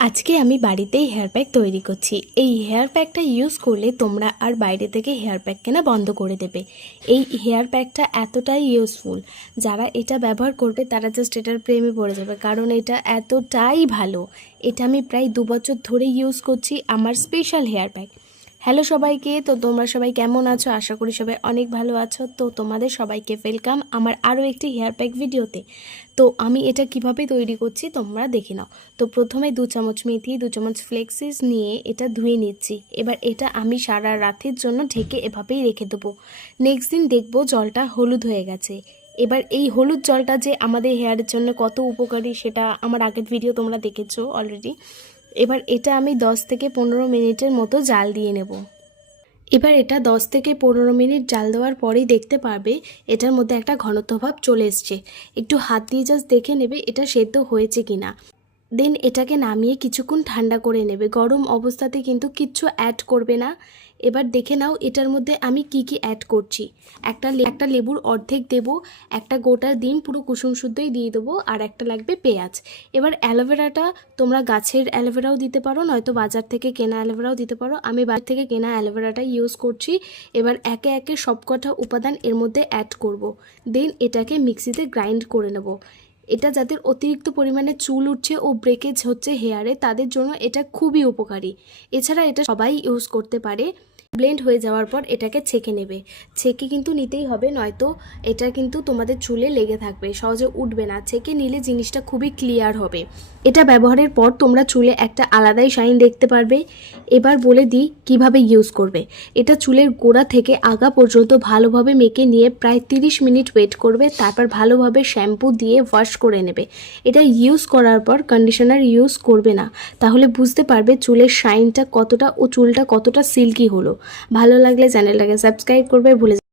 আজকে আমি বাড়িতেই হেয়ার প্যাক তৈরি করছি। এই হেয়ার প্যাকটা ইউজ করলে তোমরা আর বাইরে থেকে হেয়ার প্যাক কেনা বন্ধ করে দেবে। এই হেয়ার প্যাকটা এতটাই ইউজফুল, যারা এটা ব্যবহার করবে তারা জাস্ট এটার প্রেমে পড়ে যাবে, কারণ এটা এতটাই ভালো। এটা আমি প্রায় 2 বছর ধরে ইউজ করছি, আমার স্পেশাল হেয়ার প্যাক। হ্যালো সবাইকে, তো তোমরা সবাই কেমন আছো? আশা করি সবাই অনেক ভালো আছো। তো তোমাদের সবাইকে ওয়েলকাম আমার আরও একটি হেয়ার প্যাক ভিডিওতে। তো আমি এটা কিভাবে তৈরি করছি তোমরা দেখে নাও। তো প্রথমে 2 চামচ মেথি, 2 চামচ ফ্লেক্সিস নিয়ে এটা ধুয়ে নিচ্ছি। এবার এটা আমি সারা রাতের জন্য ঢেকে এভাবেই রেখে দেবো। নেক্সট দিন দেখবো জলটা হলুদ হয়ে গেছে। এবার এই হলুদ জলটা যে আমাদের হেয়ারের জন্য কত উপকারী সেটা আমার আগের ভিডিও তোমরা দেখেছো অলরেডি। এবার এটা আমি 10 থেকে 15 মিনিটের মতো জাল দিয়ে নেব। এবার এটা 10 থেকে 15 মিনিট জাল দেওয়ার পরেই দেখতে পারবে এটার মধ্যে একটা ঘনত্ব ভাব চলে এসছে। একটু হাত দিয়ে জাস্ট দেখে নেবে এটা সেদ্ধ হয়েছে কিনা। দেন এটাকে নামিয়ে কিছুক্ষণ ঠান্ডা করে নেবে। গরম অবস্থাতে কিন্তু কিচ্ছু অ্যাড করবে না। এবার দেখে নাও এটার মধ্যে আমি কি কি অ্যাড করছি। একটা লেবুর অর্ধেক দেব, একটা গোটা ডিম পুরো কুসুম শুদ্ধই দিয়ে দেবো, আর একটা লাগবে পেঁয়াজ। এবার অ্যালোভেরাটা তোমরা গাছের অ্যালোভেরাও দিতে পারো, নয়তো বাজার থেকে কেনা অ্যালোভেরাও দিতে পারো। আমি বাজার থেকে কেনা অ্যালোভেরাটা ইউজ করছি। এবার একে একে সবকটা উপাদান এর মধ্যে অ্যাড করব। দেন এটাকে মিক্সিতে গ্রাইন্ড করে নেব। এটা যাদের অতিরিক্ত পরিমাণে চুল উঠছে ও ব্রেকেজ হচ্ছে হেয়ারে, তাদের জন্য এটা খুবই উপকারী। এছাড়া এটা সবাই ইউজ করতে পারে। ব্লেন্ড হয়ে যাওয়ার পর এটাকে ছেঁকে নেবে। ছেঁকে কিন্তু নিতেই হবে, নয়তো এটা কিন্তু তোমাদের চুলে লেগে থাকবে, সহজে উঠবে না। ছেঁকে নিলে জিনিসটা খুবই ক্লিয়ার হবে। এটা ব্যবহারের পর তোমরা চুলে একটা আলাদাই শাইন দেখতে পারবে। এবার বলে দিই কিভাবে ইউজ করবে। এটা চুলের গোড়া থেকে আগা পর্যন্ত ভালোভাবে মেখে নিয়ে প্রায় 30 মিনিট ওয়েট করবে, তারপর ভালোভাবে শ্যাম্পু দিয়ে ওয়াশ করে নেবে। এটা ইউজ করার পর কন্ডিশনার ইউজ করবে না, তাহলে বুঝতে পারবে চুলের শাইনটা কতটা ও চুলটা কতটা সিল্কি হলো। ভালো লাগলে চ্যানেলটাকে সাবস্ক্রাইব করবে ভুলে